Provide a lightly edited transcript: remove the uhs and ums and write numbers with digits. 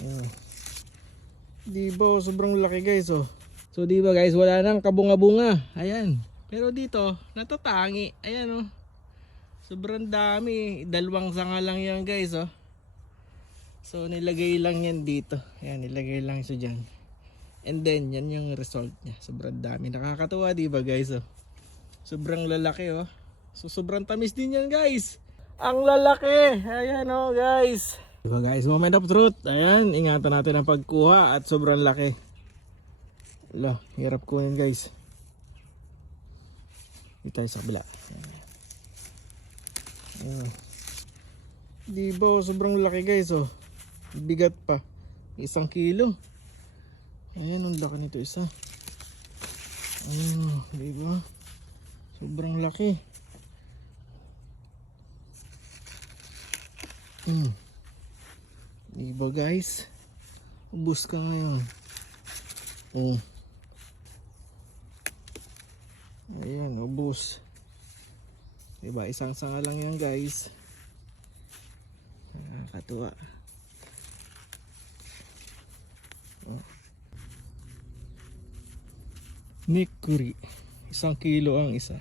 Oh. Di ba sobrang laki guys oh. So di ba guys, wala nang kabunga-bunga. Ayan. Pero dito natatangi. Ayan oh. Sobrang dami. Dalawang sanga lang yan guys oh. So nilagay lang yan dito. Ayan, nilagay lang siya dyan. And then yan yung result niya. Sobrang dami. Nakakatuwa di ba guys oh. Sobrang lalaki oh. So sobrang tamis din yan guys. Ang lalaki. Ayan oh guys. Diba guys, moment of truth. Ayan, ingatan natin ang pagkuha at sobrang laki. Wala, hirap kunin guys. Dito tayo sa kabila. Diba, sobrang laki guys oh. Bigat pa. 1 kilo. Ayan, ang laki nito isa. Diba? Sobrang laki. Diba guys? Ubus ka ngayon. Ayan, ubus. Diba, isang sanga lang yan guys. Nakakatuwa. Nikuri. 1 kilo ang isa.